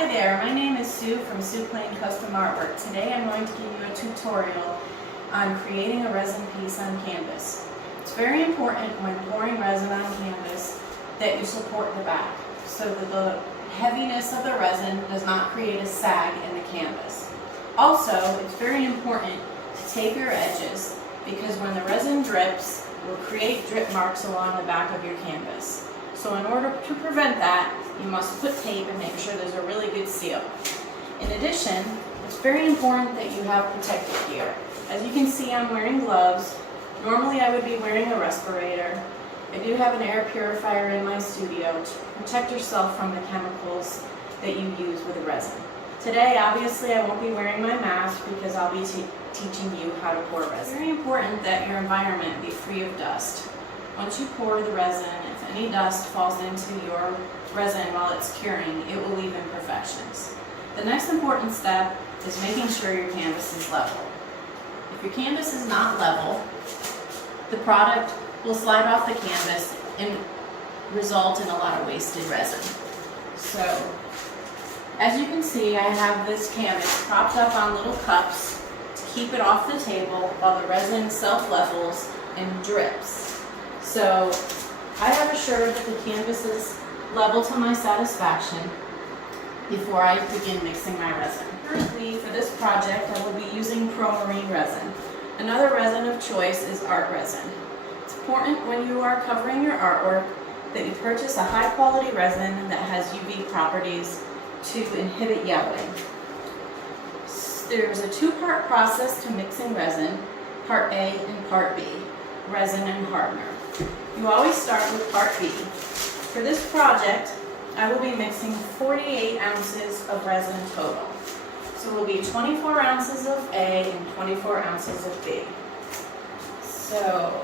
Hi there, my name is Sue from Sue Plain Custom Artwork. Today I'm going to give you a tutorial on creating a resin piece on canvas. It's very important when pouring resin on canvas that you support the back so that the heaviness of the resin does not create a sag in the canvas. Also, it's very important to tape your edges because when the resin drips, it will create drip marks along the back of your canvas. So in order to prevent that, you must put tape and make sure there's a really good seal. In addition, it's very important that you have protective gear. As you can see, I'm wearing gloves. Normally I would be wearing a respirator. I do have an air purifier in my studio to protect yourself from the chemicals that you use with the resin. Today, obviously, I won't be wearing my mask because I'll be teaching you how to pour resin. It's very important that your environment be free of dust. Once you pour the resin, if any dust falls into your resin while it's curing, it will leave imperfections. The next important step is making sure your canvas is level. If your canvas is not level, the product will slide off the canvas and result in a lot of wasted resin. So, as you can see, I have this canvas propped up on little cups to keep it off the table while the resin self-levels and drips. So, I have assured that the canvas is level to my satisfaction before I begin mixing my resin. Currently, for this project, I will be using Promarine resin. Another resin of choice is art resin. It's important when you are covering your artwork that you purchase a high-quality resin that has UV properties to inhibit yellowing. There's a two-part process to mixing resin, part A and part B, resin and hardener. You always start with part B. For this project, I will be mixing 48 ounces of resin total. So it will be 24 ounces of A and 24 ounces of B. So,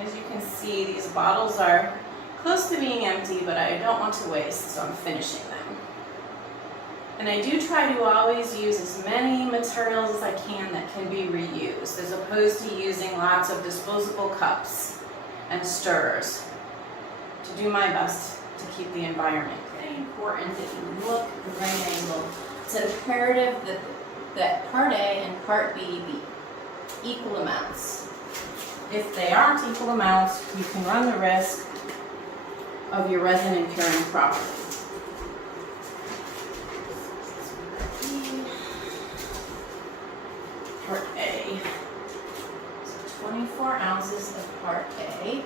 as you can see, these bottles are close to being empty, but I don't want to waste, so I'm finishing them. And I do try to always use as many materials as I can that can be reused, as opposed to using lots of disposable cups and stirrers, to do my best to keep the environment clean. It's very important that you look at the right angle. It's imperative that part A and part B be equal amounts. If they aren't equal amounts, you can run the risk of your resin impairing properly. Part A. So 24 ounces of part A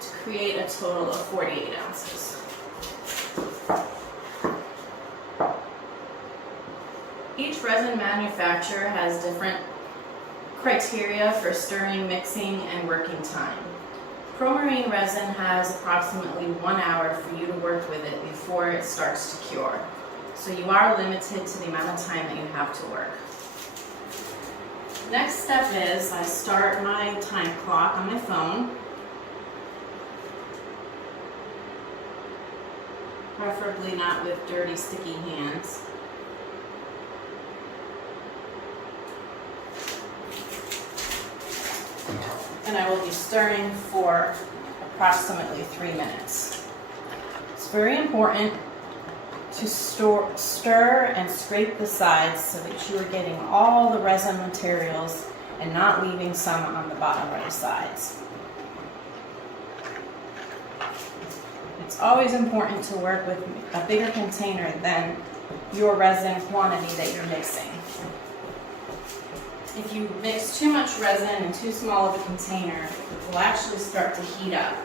to create a total of 48 ounces. Each resin manufacturer has different criteria for stirring, mixing, and working time. Promarine resin has approximately 1 hour for you to work with it before it starts to cure. So you are limited to the amount of time that you have to work. Next step is I start my time clock on my phone, preferably not with dirty, sticky hands. And I will be stirring for approximately 3 minutes. It's very important to stir and scrape the sides so that you are getting all the resin materials and not leaving some on the bottom or the sides. It's always important to work with a bigger container than your resin quantity that you're mixing. If you mix too much resin in too small of a container, it will actually start to heat up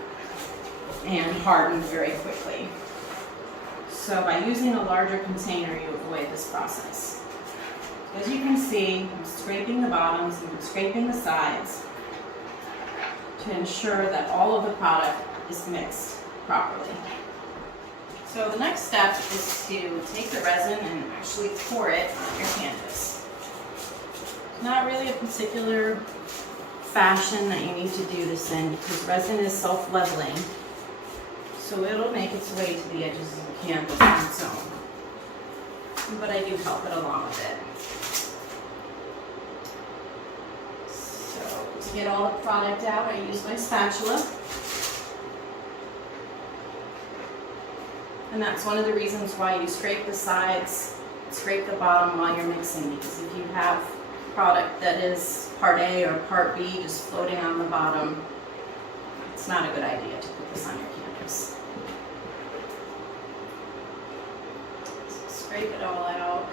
and harden very quickly. So by using a larger container, you avoid this process. As you can see, I'm scraping the bottoms and I'm scraping the sides to ensure that all of the product is mixed properly. So the next step is to take the resin and actually pour it on your canvas. Not really a particular fashion that you need to do this in because resin is self-leveling. So it'll make its way to the edges of the canvas on its own. But I do help it along with it. So To get all the product out, I use my spatula. And that's one of the reasons why you scrape the sides, scrape the bottom while you're mixing, because if you have product that is part A or part B just floating on the bottom, it's not a good idea to put this on your canvas. So scrape it all out.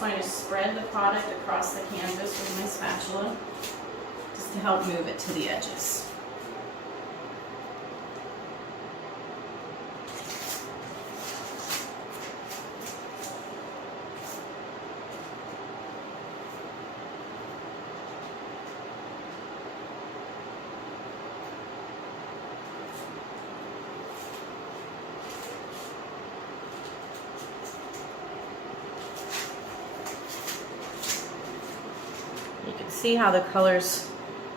I'm going to spread the product across the canvas with my spatula just to help move it to the edges. See how the colors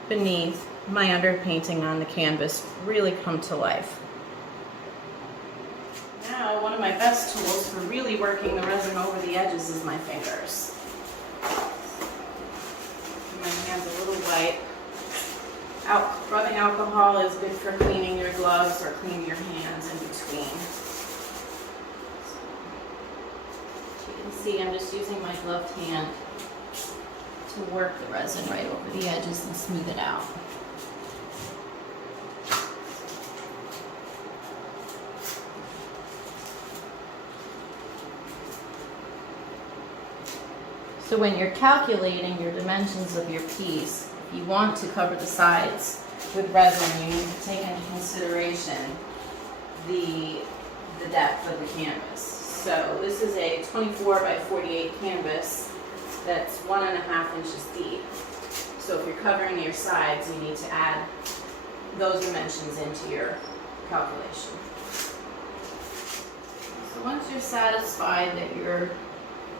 beneath my underpainting on the canvas really come to life. Now, one of my best tools for really working the resin over the edges is my fingers. My hands a little white. Rubbing alcohol is good for cleaning your gloves or cleaning your hands in between. So, you can see I'm just using my gloved hand to work the resin right over the edges and smooth it out. So when you're calculating your dimensions of your piece, if you want to cover the sides with resin, you need to take into consideration the depth of the canvas. So this is a 24 by 48 canvas that's 1.5 inches deep. So if you're covering your sides, you need to add those dimensions into your calculation. So once you're satisfied that your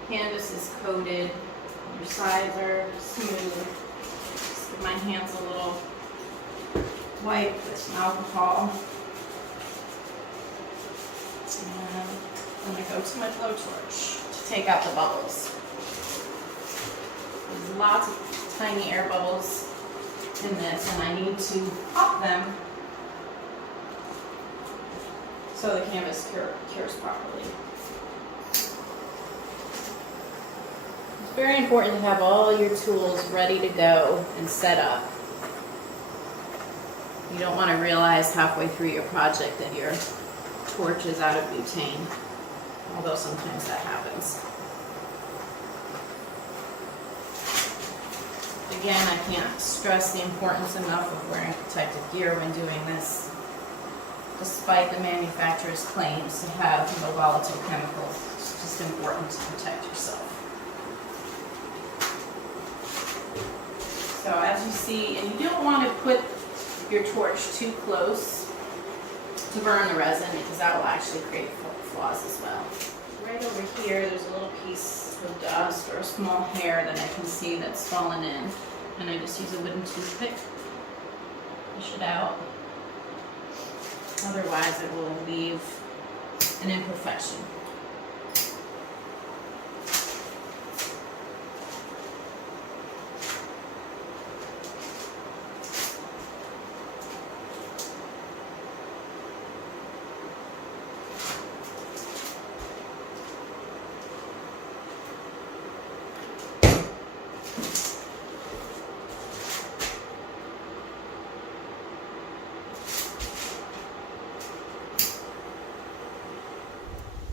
canvas is coated, your sides are smooth, just give my hands a little wipe with some alcohol. And I'm going to go to my blowtorch to take out the bubbles. There's lots of tiny air bubbles in this, and I need to pop them so the canvas cures properly. It's very important to have all your tools ready to go and set up. You don't want to realize halfway through your project that your torch is out of butane, although sometimes that happens. Again, I can't stress the importance enough of wearing protective gear when doing this, despite the manufacturer's claims to have no volatile chemicals. It's just important to protect yourself. So as you see, and you don't want to put your torch too close to burn the resin, because that will actually create flaws as well. Right over here, there's a little piece of dust or a small hair that I can see that's fallen in, and I just use a wooden toothpick, push it out. Otherwise, it will leave an imperfection.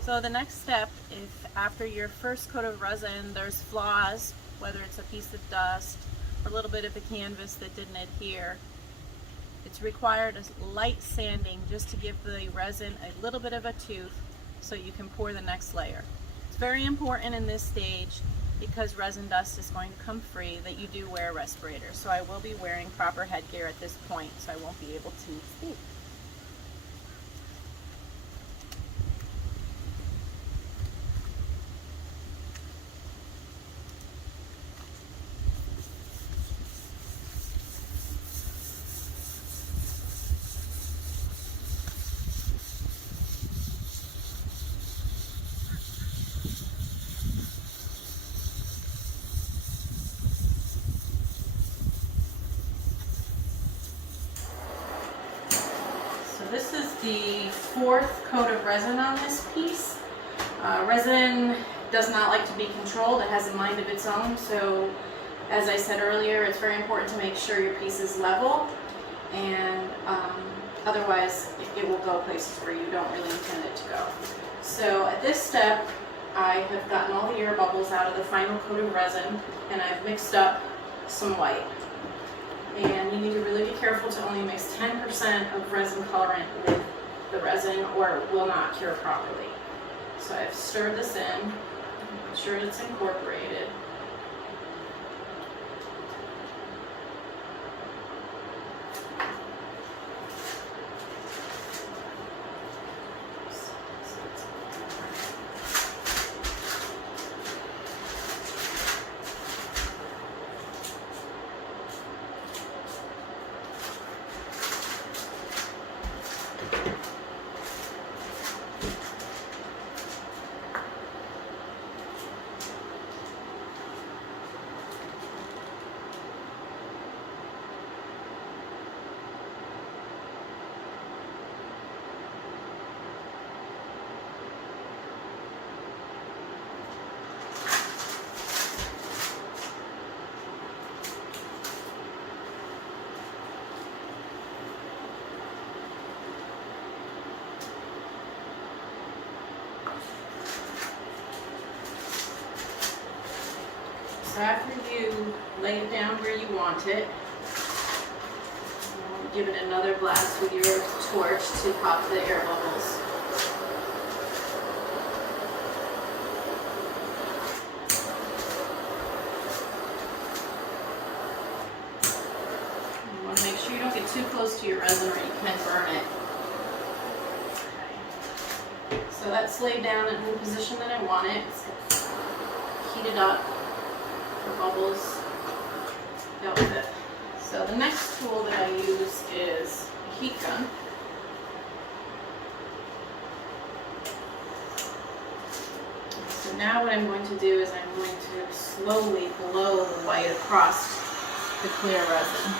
So the next step, if after your first coat of resin there's flaws, whether it's a piece of dust or a little bit of a canvas that didn't adhere, it's required a light sanding just to give the resin a little bit of a tooth so you can pour the next layer. It's very important in this stage, because resin dust is going to come free, that you do wear a respirator. So I will be wearing proper headgear at this point, so I won't be able to speak. this is the fourth coat of resin on this piece. Resin does not like to be controlled. It has a mind of its own, so as I said earlier, it's very important to make sure your piece is level, and otherwise it will go places where you don't really intend it to go. So at this step, I have gotten all the air bubbles out of the final coat of resin, and I've mixed up some white. And you need to really be careful to only mix 10% of resin colorant with the resin, or it will not cure properly. So I've stirred this in, make sure it's incorporated. So after you lay it down where you want it, give it another blast with your torch to pop the air bubbles. You want to make sure you don't get too close to your resin or you can burn it. Okay. So that's laid down in the position that I want it. It's heated up. Bubbles dealt with it. So the next tool that I use is a heat gun. So now what I'm going to do is I'm going to slowly blow the white across the clear resin.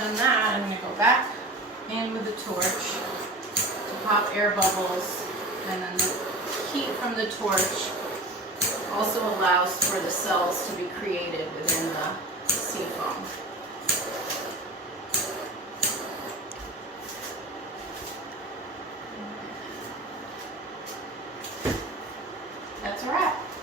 Done that, I'm going to go back in with the torch to pop air bubbles, and then the heat from the torch also allows for the cells to be created within the sea foam. That's a wrap.